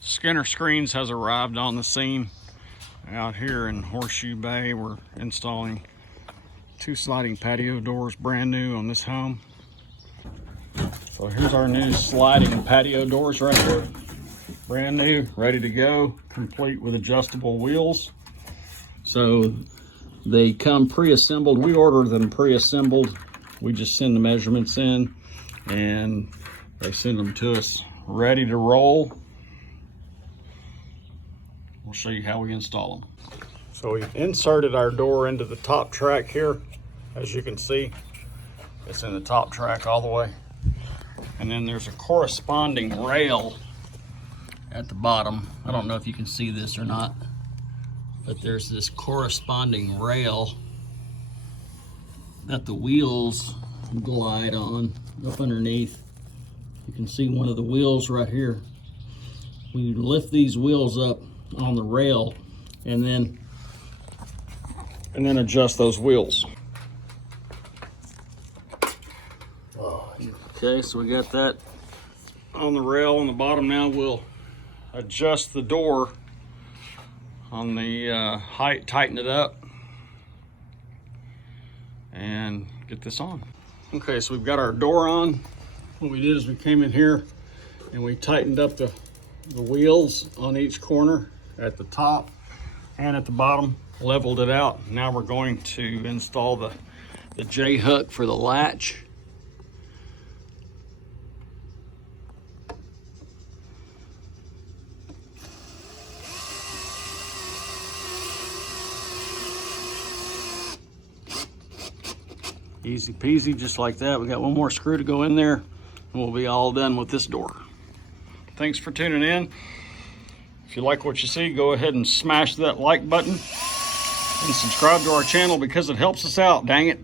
Skinner Screens has arrived on the scene. Out here in Horseshoe Bay, we're installing 2 sliding patio doors, brand new on this home. So here's our new sliding patio doors right here. Brand new, ready to go, complete with adjustable wheels. So they come pre-assembled. We order them pre-assembled. We just send the measurements in and they send them to us ready to roll. We'll show you how we install them. So we've inserted our door into the top track here. As you can see, it's in the top track all the way. And then there's a corresponding rail at the bottom. I don't know if you can see this or not, but there's this corresponding rail that the wheels glide on up underneath. You can see one of the wheels right here. We lift these wheels up on the rail and then adjust those wheels. Okay, so we got that on the rail on the bottom. Now we'll adjust the door on the height, tighten it up, and get this on. Okay, so we've got our door on. What we did is we came in here and we tightened up the wheels on each corner at the top and at the bottom, leveled it out. Now we're going to install the J-hook for the latch. Easy peasy, just like that. We got one more screw to go in there and we'll be all done with this door. Thanks for tuning in. If you like what you see, go ahead and smash that like button and subscribe to our channel because it helps us out, dang it.